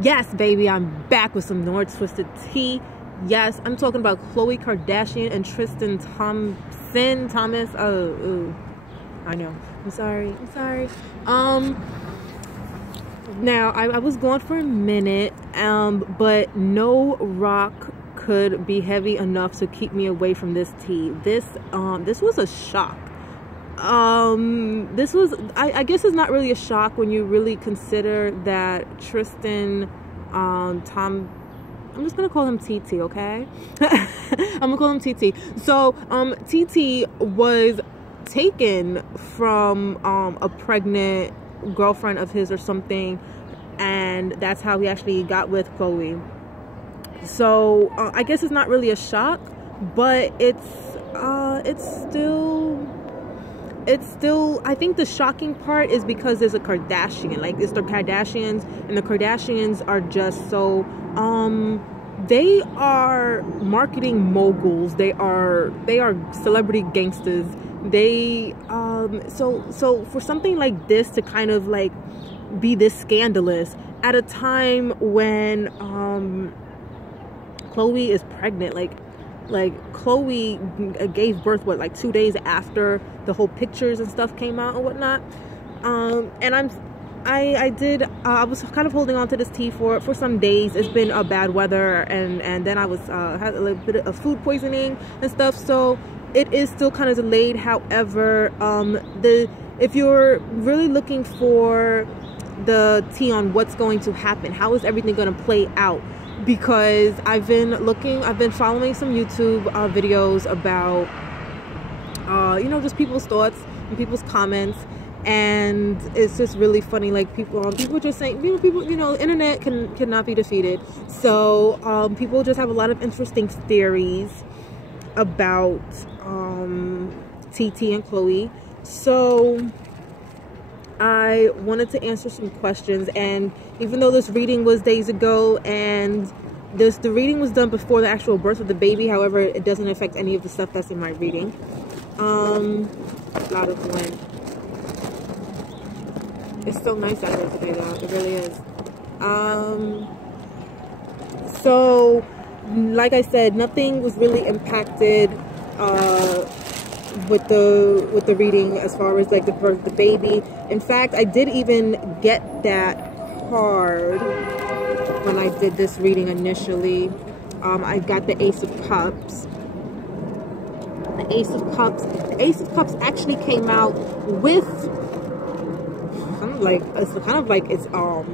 Yes, baby, I'm back with some Nord Twisted tea. Yes, I'm talking about Khloe Kardashian and Tristan Thomas. Oh, I know. I'm sorry. Now I was gone for a minute, but no rock could be heavy enough to keep me away from this tea. This was a shock. This was, I guess it's not really a shock when you really consider that Tristan, I'm just gonna call him TT, okay? I'm gonna call him TT. So, TT was taken from a pregnant girlfriend of his or something, and that's how he actually got with Khloe. So, I guess it's not really a shock, but it's still, I think the shocking part is because there's a Kardashian. Like, it's the Kardashians, and the Kardashians are just so, they are marketing moguls. They are celebrity gangsters. They, so for something like this to kind of like be this scandalous at a time when, Khloe is pregnant, like Khloe gave birth, what, like 2 days after the whole pictures and stuff came out and whatnot. And I was kind of holding on to this tea for some days. It's been bad weather, and then I was had a little bit of food poisoning and stuff, so it is still kind of delayed. However, if you're really looking for the tea on what's going to happen, how is everything going to play out, because I've been following some YouTube videos about you know, just people's thoughts and people's comments, and it's just really funny. Like, people are just saying, you know, the internet cannot be defeated. So people just have a lot of interesting theories about TT and Khloe. So I wanted to answer some questions, and even though this reading was days ago, and the reading was done before the actual birth of the baby, however, it doesn't affect any of the stuff that's in my reading. A lot of wind. It's so nice out here today, though. It really is. So, like I said, nothing was really impacted with the reading as far as like the birth of the baby. In fact, I did even get that card when I did this reading initially. I got the Ace of Cups. The Ace of Cups. The Ace of Cups actually came out with kind of like it's a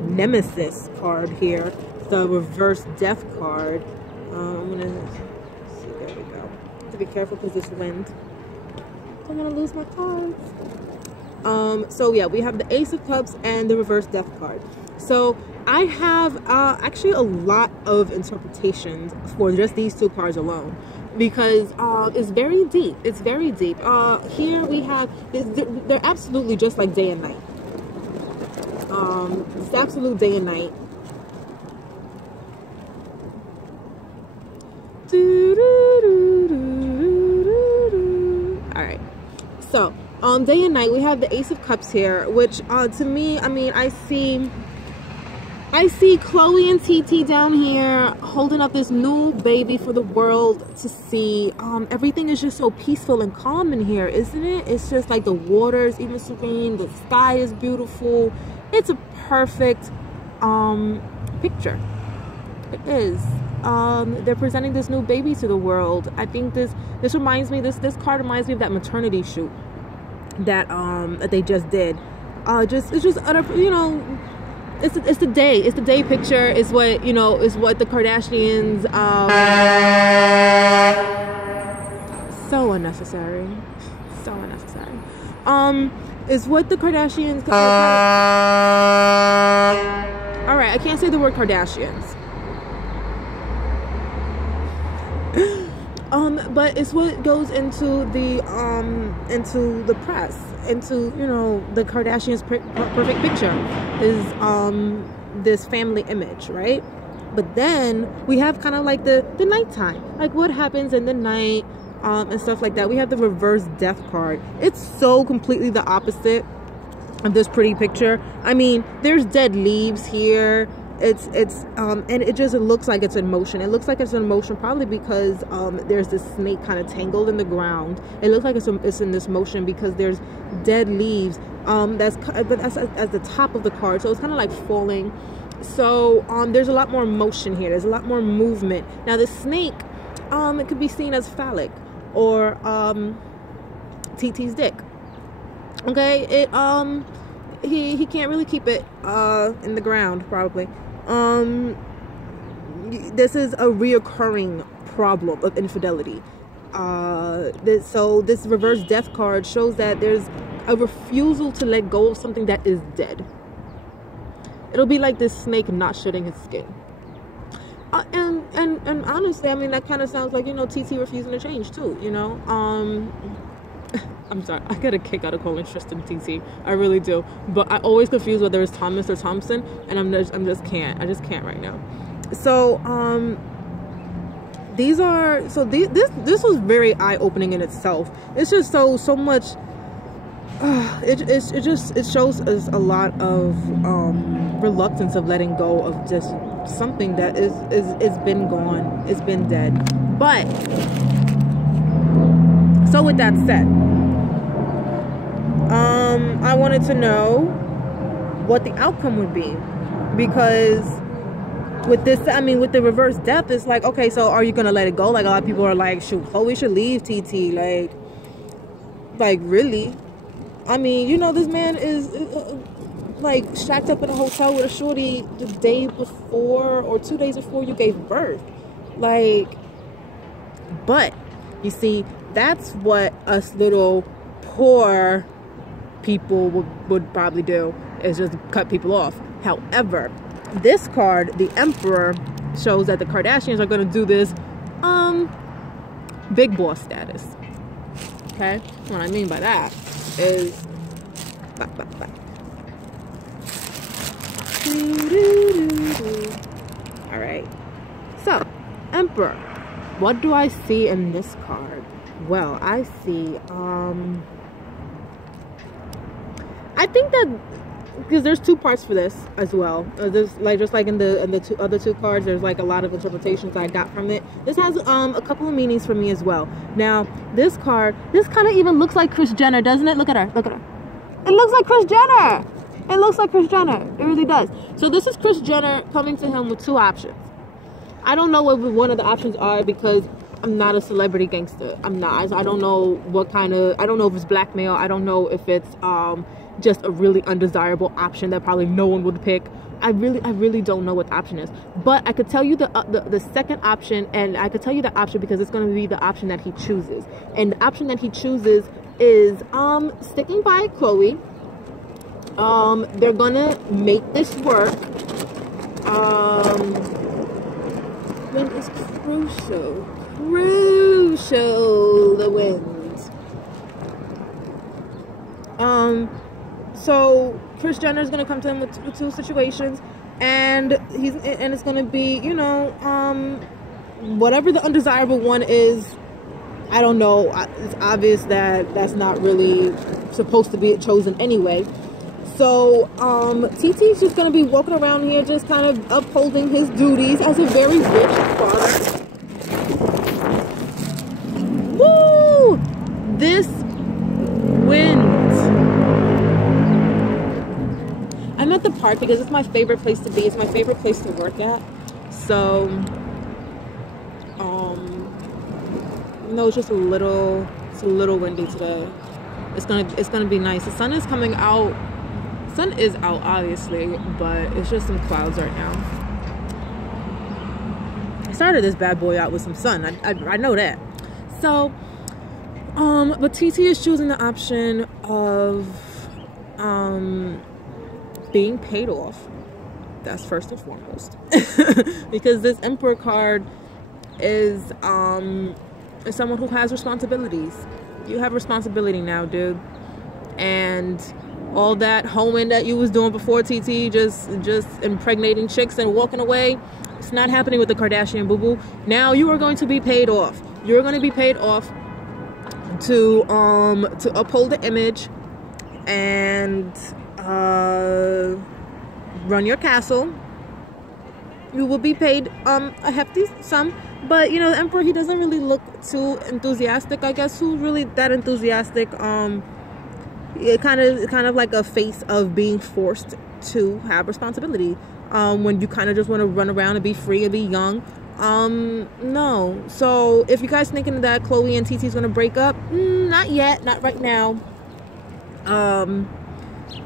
nemesis card here, the reverse death card. I'm gonna see. There we go. Have to be careful because this wind. I'm gonna lose my cards. So yeah, we have the Ace of Cups and the reverse death card. So I have actually a lot of interpretations for just these two cards alone, because it's very deep. It's very deep. Here we have, they're absolutely just like day and night. It's absolute day and night. All right. So day and night, we have the Ace of Cups here, which to me, I mean, I see Khloe and TT down here holding up this new baby for the world to see. Everything is just so peaceful and calm in here, isn't it? It's just like the water is even serene, the sky is beautiful. It's a perfect picture. It is. They're presenting this new baby to the world. I think this reminds me, this card reminds me of that maternity shoot that they just did. It's just utter, you know, it's the day picture is what, you know, is what the Kardashians so unnecessary is what the Kardashians all right, I can't say the word Kardashians. But it's what goes into the press, into, you know, the Kardashians' perfect picture is this family image, right? But then we have kind of like the nighttime, like what happens in the night, and stuff like that. We have the reverse death card. It's so completely the opposite of this pretty picture. I mean, there's dead leaves here. And it just, it looks like it's in motion. It looks like it's in motion probably because there's this snake kind of tangled in the ground. It looks like it's in this motion because there's dead leaves that's at the top of the card, so it's kind of like falling. So there's a lot more motion here. There's a lot more movement. Now the snake, it could be seen as phallic or TT's dick. Okay, he can't really keep it in the ground probably. This is a reoccurring problem of infidelity. So this reverse death card shows that there's a refusal to let go of something that is dead. It'll be like this snake not shedding his skin. And honestly, I mean, that kind of sounds like, you know, TT refusing to change too, you know. I'm sorry, I get a kick out of calling Tristan TT. I really do. But I always confuse whether it's Thomas or Thompson, and I just can't right now. So this was very eye-opening in itself. It's just so much. It shows us a lot of reluctance of letting go of just something that is been gone, it's been dead. But so with that said, I wanted to know what the outcome would be, because with this, I mean, with the reverse death, it's like, okay, so are you gonna let it go? Like, a lot of people are like, shoot, Khloe should leave TT. Like really? I mean, you know, this man is like shacked up in a hotel with a shorty the day before or 2 days before you gave birth. Like, but you see, that's what us little poor people would probably do, is just cut people off. However, this card, the Emperor, shows that the Kardashians are going to do this big boss status. Okay, what I mean by that is all right, so Emperor, what do I see in this card? Well, I see I think that, because there's two parts for this as well. There's like, just like in the other two cards, there's like a lot of interpretations I got from it. This has a couple of meanings for me as well. Now, this card, this kind of even looks like Kris Jenner, doesn't it? Look at her. Look at her. It looks like Kris Jenner. It looks like Kris Jenner. It really does. So this is Kris Jenner coming to him with two options. I don't know what one of the options are, because I'm not a celebrity gangster. I'm not. I don't know what kind of, I don't know if it's blackmail. I don't know if it's just a really undesirable option that probably no one would pick. I really don't know what the option is, but I could tell you the second option, and I could tell you the option because it's going to be the option that he chooses. And the option that he chooses is sticking by Khloe. They're gonna make this work. When is crucial the wind. So Kris Jenner is gonna come to him with two situations, and it's gonna be, you know, whatever the undesirable one is. I don't know. It's obvious that that's not really supposed to be chosen anyway. So TT's just gonna be walking around here, just kind of upholding his duties as a very rich father. Woo! This wind. I'm at the park because it's my favorite place to be. It's my favorite place to work at. So, you know, it's just a little windy today. It's gonna be nice. The sun is coming out. Sun is out, obviously, but it's just some clouds right now. I started this bad boy out with some sun. I know that. So, but TT is choosing the option of being paid off. That's first and foremost. Because this Emperor card is someone who has responsibilities. You have responsibility now, dude. And all that hoeing that you was doing before, TT, just impregnating chicks and walking away, it's not happening with the Kardashian boo-boo. Now you are going to be paid off. You're going to be paid off to uphold the image and run your castle. You will be paid a hefty sum, but you know, the emperor, he doesn't really look too enthusiastic. I guess who's really that enthusiastic? It kind of like a face of being forced to have responsibility when you kind of just want to run around and be free and be young. No. So if you guys thinking that Khloe and TT's gonna break up, not yet, not right now.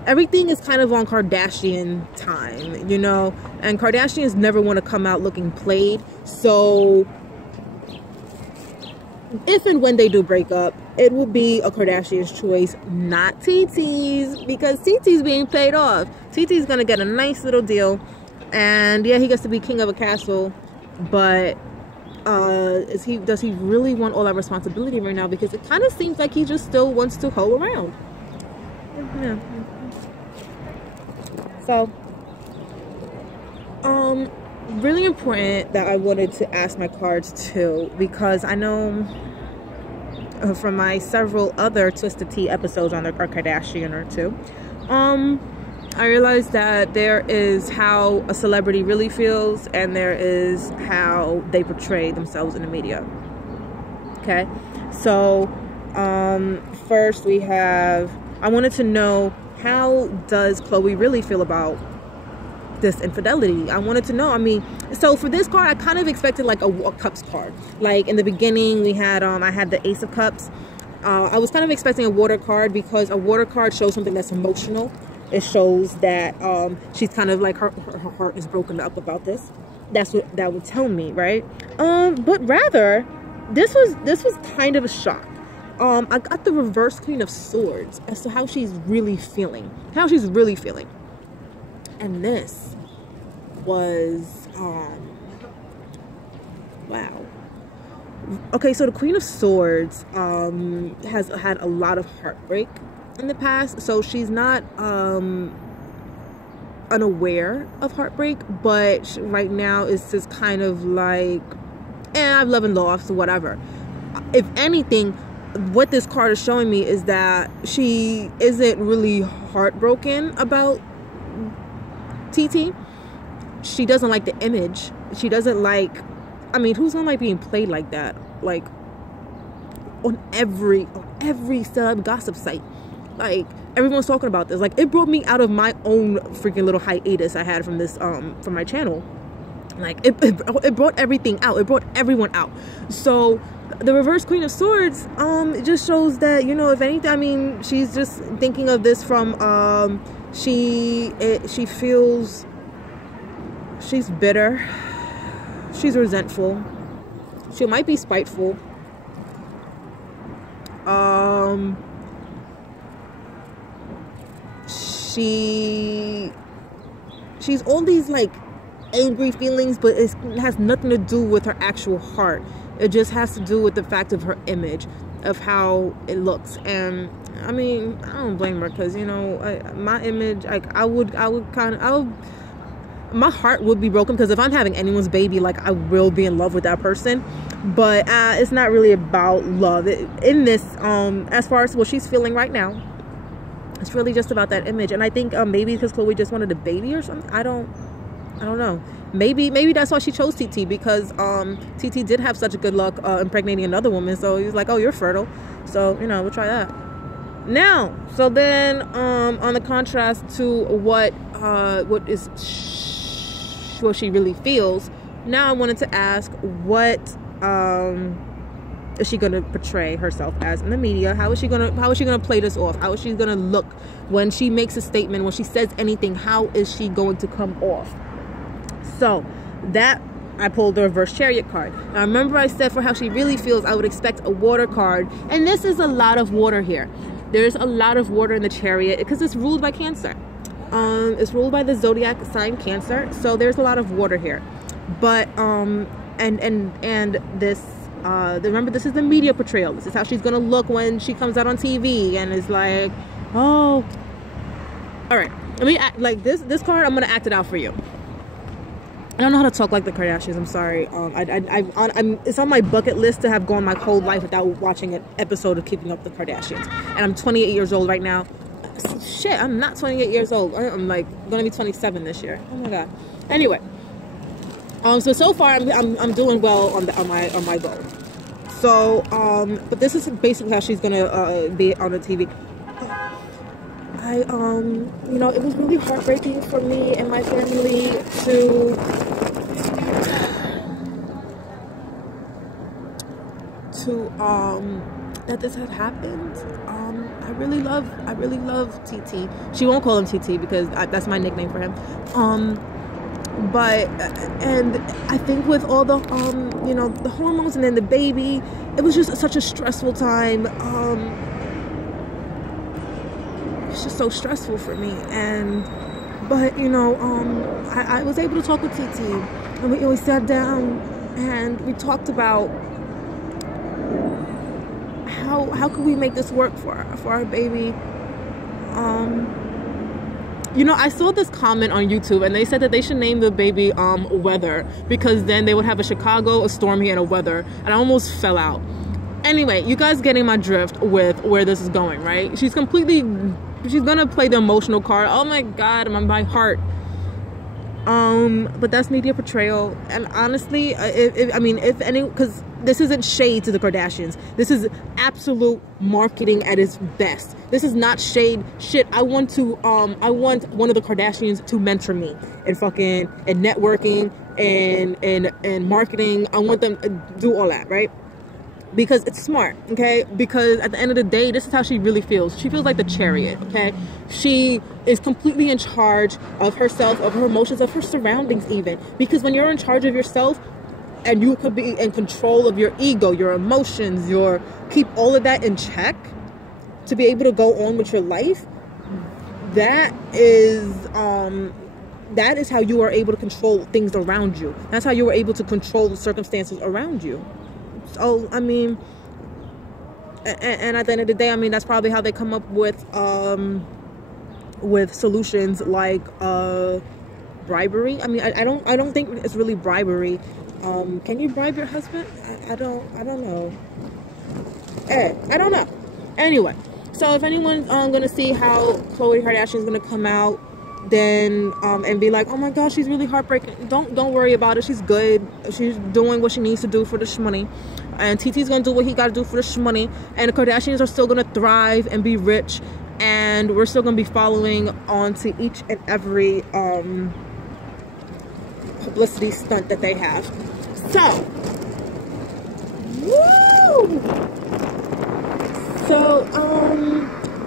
Everything is kind of on Kardashian time, you know, and Kardashians never want to come out looking played. So if and when they do break up, it will be a Kardashian's choice, not TT's, because TT's being paid off. TT's gonna get a nice little deal, and yeah, he gets to be king of a castle, but does he really want all that responsibility right now? Because it kind of seems like he just still wants to hoe around. Yeah. So, really important that I wanted to ask my cards too, because I know from my several other Twisted Tea episodes on the Kardashian or two, I realized that there is how a celebrity really feels, and there is how they portray themselves in the media. Okay, so first we have, I wanted to know, how does Khloe really feel about this infidelity? I wanted to know. I mean, so for this card, I kind of expected like a cups card. Like in the beginning, we had I had the Ace of Cups. I was kind of expecting a water card, because a water card shows something that's emotional. It shows that she's kind of like her heart is broken up about this. That's what that would tell me, right? But rather, this was kind of a shock. I got the reverse Queen of Swords as to how she's really feeling. And this was, wow. Okay, so the Queen of Swords has had a lot of heartbreak in the past. So she's not unaware of heartbreak, but right now it's just kind of like, I've love and lost, whatever. If anything, what this card is showing me is that she isn't really heartbroken about TT. She doesn't like the image. She doesn't like, I mean, who's gonna like being played like that? Like on every celeb gossip site. Like everyone's talking about this. Like it brought me out of my own freaking little hiatus I had from this from my channel. Like it brought everything out. It brought everyone out. So the reverse Queen of Swords, it just shows that, you know, if anything, I mean, she's just thinking of this from, she feels, she's bitter, she's resentful, she might be spiteful, she's all these like angry feelings, but it has nothing to do with her actual heart. It just has to do with the fact of her image, of how it looks. And I mean, I don't blame her, because, you know, my image, like my heart would be broken, because if I'm having anyone's baby, like I will be in love with that person. But it's not really about love in this, as far as what she's feeling right now. It's really just about that image. And I think maybe because Khloe just wanted a baby or something. I don't know. Maybe that's why she chose TT, because TT did have such a good luck impregnating another woman. So he was like, oh, you're fertile, so, you know, we'll try that. Now, so then on the contrast to what she really feels, now I wanted to ask, what is she gonna portray herself as in the media? How is she gonna play this off? How is she gonna look when she makes a statement, when she says anything? How is she going to come off? So that, I pulled the reverse Chariot card. Now remember, I said for how she really feels, I would expect a water card, and this is a lot of water here. There's a lot of water in the Chariot because it's ruled by Cancer. It's ruled by the zodiac sign Cancer, so there's a lot of water here. But and this remember, this is the media portrayal. This is how she's gonna look when she comes out on TV and is like, oh, all right, let me act like this card. I'm gonna act it out for you. I don't know how to talk like the Kardashians. I'm sorry. It's on my bucket list to have gone my whole life without watching an episode of Keeping Up with the Kardashians. And I'm 28 years old right now. shit, I'm not 28 years old. I'm like gonna be 27 this year. Oh my god. Anyway, so far I'm doing well on my goal. So but this is basically how she's gonna be on the TV. You know, it was really heartbreaking for me and my family that this had happened. I really love TT. She won't call him TT because that's my nickname for him. But and I think with all the you know, the hormones and then the baby, it was just such a stressful time. It's just so stressful for me. But you know, I was able to talk with TT, and we always sat down and we talked about how could we make this work for our baby. You know, I saw this comment on YouTube and they said that they should name the baby Weather, because then they would have a Chicago, a Stormy, and a Weather, and I almost fell out. Anyway, you guys getting my drift with where this is going, right? She's gonna play the emotional card. Oh my god, my heart. But that's media portrayal, and honestly, because this isn't shade to the Kardashians. This is absolute marketing at its best. This is not shade. Shit, I want one of the Kardashians to mentor me in networking and marketing. I want them to do all that, right? Because it's smart, okay? Because at the end of the day, this is how she really feels. She feels like the Chariot, okay? She is completely in charge of herself, of her emotions, of her surroundings even. Because when you're in charge of yourself, and you could be in control of your ego, your emotions, keep all of that in check to be able to go on with your life, that is how you are able to control things around you. That's how you are able to control the circumstances around you. So, I mean, and at the end of the day, I mean, that's probably how they come up with solutions like bribery. I mean, I don't think it's really bribery. Can you bribe your husband? I don't know. I don't know. Anyway, so if anyone's gonna see how Khloe Kardashian is gonna come out, then and be like, oh my gosh, she's really heartbreaking, don't worry about it. She's good. She's doing what she needs to do for the shmoney, and TT's gonna do what he gotta do for the shmoney, and the Kardashians are still gonna thrive and be rich, and we're still gonna be following on to each and every publicity stunt that they have. So, woo! So,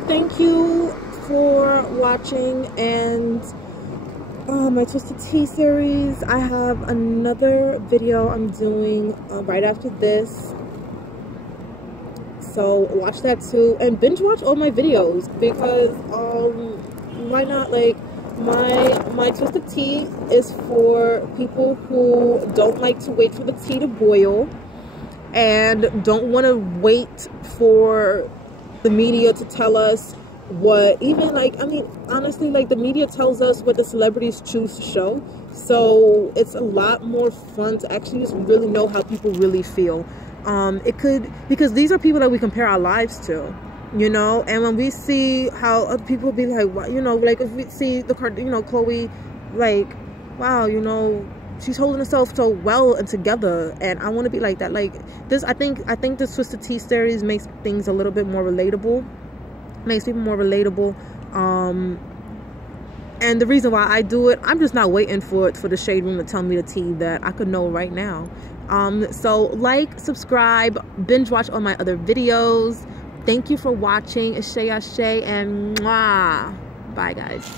thank you for watching, and my Twisted Tea series. I have another video I'm doing right after this, so watch that too, and binge watch all my videos, because why not? Like, my Twisted Tea is for people who don't like to wait for the tea to boil and don't want to wait for the media to tell us what, even like, I mean, honestly, like, the media tells us what the celebrities choose to show, so it's a lot more fun to actually just really know how people really feel. Because these are people that we compare our lives to, you know, and when we see how other people be like, you know, like if we see Khloe, like, wow, you know, she's holding herself so well and together, and I want to be like that. Like this, I think this Twisted Tea series makes things a little bit more relatable, makes people more relatable. And the reason why I do it, I'm just not waiting for the shade room to tell me the tea that I could know right now. So like, subscribe, binge watch all my other videos. Thank you for watching. Ashe, ashe, and mwah. Bye, guys.